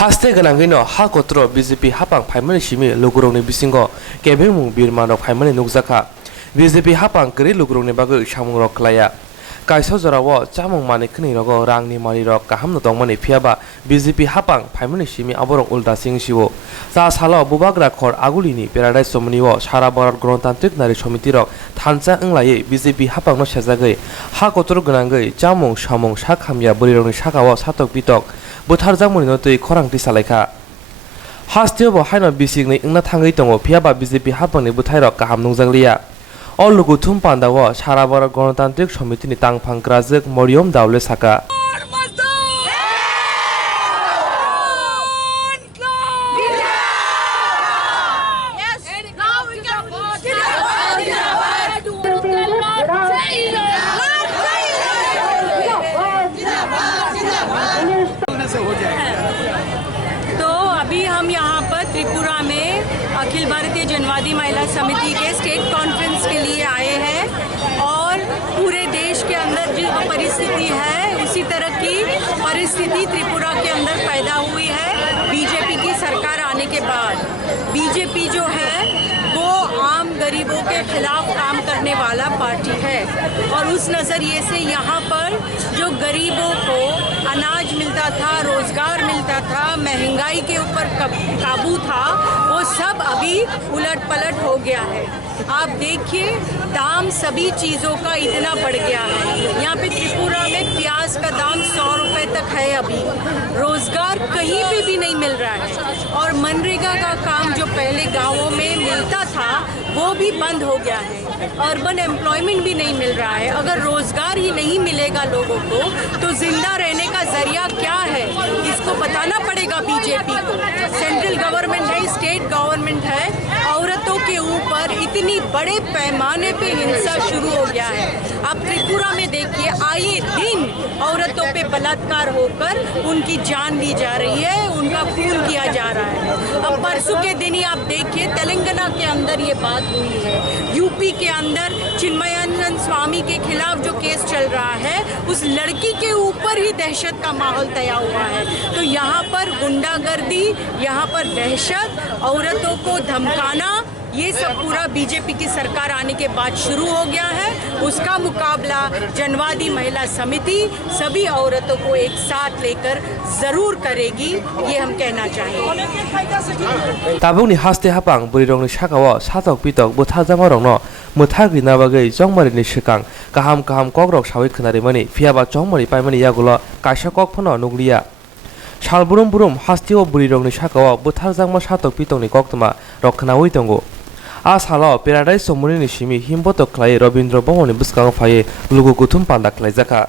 Haste ganangino ha kotro BJP hapang phaimani simi lugurongni bisingo kebengmung birmanok phaimani nukjaka BJP hapang kri lugurongni bagui samungrok klaya kaisa jorao chamung manikni rogo rangni mari rok kahamno tongmani phiaba BJP hapang phaimani simi aborok ulda singsiwo sa salo bubagra khor agulini paradise somniwo sara bharat gণতান্ত্রিক nari somiti rok thancha englai BJP hapang no sejagai ha kotro ganangai chamung samung sakhamya burirokni sakao satok bitok बुथारजामुनि नतै खरांथि सालायखा हास्तियाव हायनो बिसिगनि इंना थांगै दङ फियाबा BJP हापंनि बुथायरक गाहाम नंजांलिया अ लुगुथुम पान्दाव सारा भारत गणतान्त्रिक समितिनि तांफां ग्राजक मरियम दावले साका तो अभी हम यहाँ पर त्रिपुरा में अखिल भारतीय जनवादी महिला समिति के स्टेट कॉन्फ्रेंस के लिए आए हैं और पूरे देश के अंदर जो परिस्थिति है उसी तरह की परिस्थिति त्रिपुरा के अंदर पैदा हुई है बीजेपी की सरकार आने के बाद। बीजेपी जो है वो आम गरीबों के खिलाफ काम करने वाला पार्टी है और उस नज़रिए से यहाँ पर जो गरीबों को अनाज मिलता था, रोजगार मिलता था, महंगाई के ऊपर काबू था, वो सब अभी उलट पलट हो गया है। आप देखिए दाम सभी चीज़ों का इतना बढ़ गया है। यहाँ पे त्रिपुरा में प्याज का दाम 100 रुपए तक है अभी। रोजगार कहीं पे भी नहीं मिल रहा है और मनरेगा का काम जो पहले गांवों में मिलता था वो भी बंद हो गया है। अर्बन एम्प्लॉयमेंट भी नहीं मिल रहा है। अगर रोजगार ही नहीं मिलेगा लोगों को तो जिंदा रहने का जरिया क्या है, इसको बताना पड़ेगा बीजेपी को। सेंट्रल गवर्नमेंट है, स्टेट गवर्नमेंट है, औरतों के ऊपर इतनी बड़े पैमाने पे हिंसा शुरू हो गया है। अब त्रिपुरा में देखिए आए दिन औरतों पे बलात्कार होकर उनकी जान ली जा रही है, उनका खून किया जा रहा है। अब परसों के दिन ही आप देखिए तेलंगाना के अंदर ये बात हुई है, यूपी के अंदर चिन्मयानंद स्वामी के खिलाफ जो केस चल रहा है उस लड़की के ऊपर ही दहशत का माहौल तैयार हुआ है। तो यहाँ पर गुंडागर्दी, यहाँ पर दहशत, औरतों को धमकाना, ये सब पूरा बीजेपी की सरकार आने के बाद शुरू हो गया है। उसका मुकाबला जनवादी महिला समिति सभी औरतों को एक साथ लेकर जरूर करेगी, ये हम कहना चाहेंगे। ताबुनि हास्ते हापां बुरिरंनि साकाव सातक पितक बुथारजामारंनो मुथाग्रिना बागै जंमारिनि सिगां गाहाम गाहाम कग्रक सावै खोनारिमानि फियाबा जंमारि पाइमानि यागुल कायसा कक फनो नुग्लिया सालबुरुम बुरुम हास्तियाव बुरिरंनि साकाव बुथारजामा सातक पितकनि कक्तमा रखनावै दंगो आ सालाव पेराडाइस समूहनि सिमी हिमबत ख्लाय रवीन्द्र भवननि बुस्कांग फाये लुगु गुथुम पान्दा ख्लायजाखा।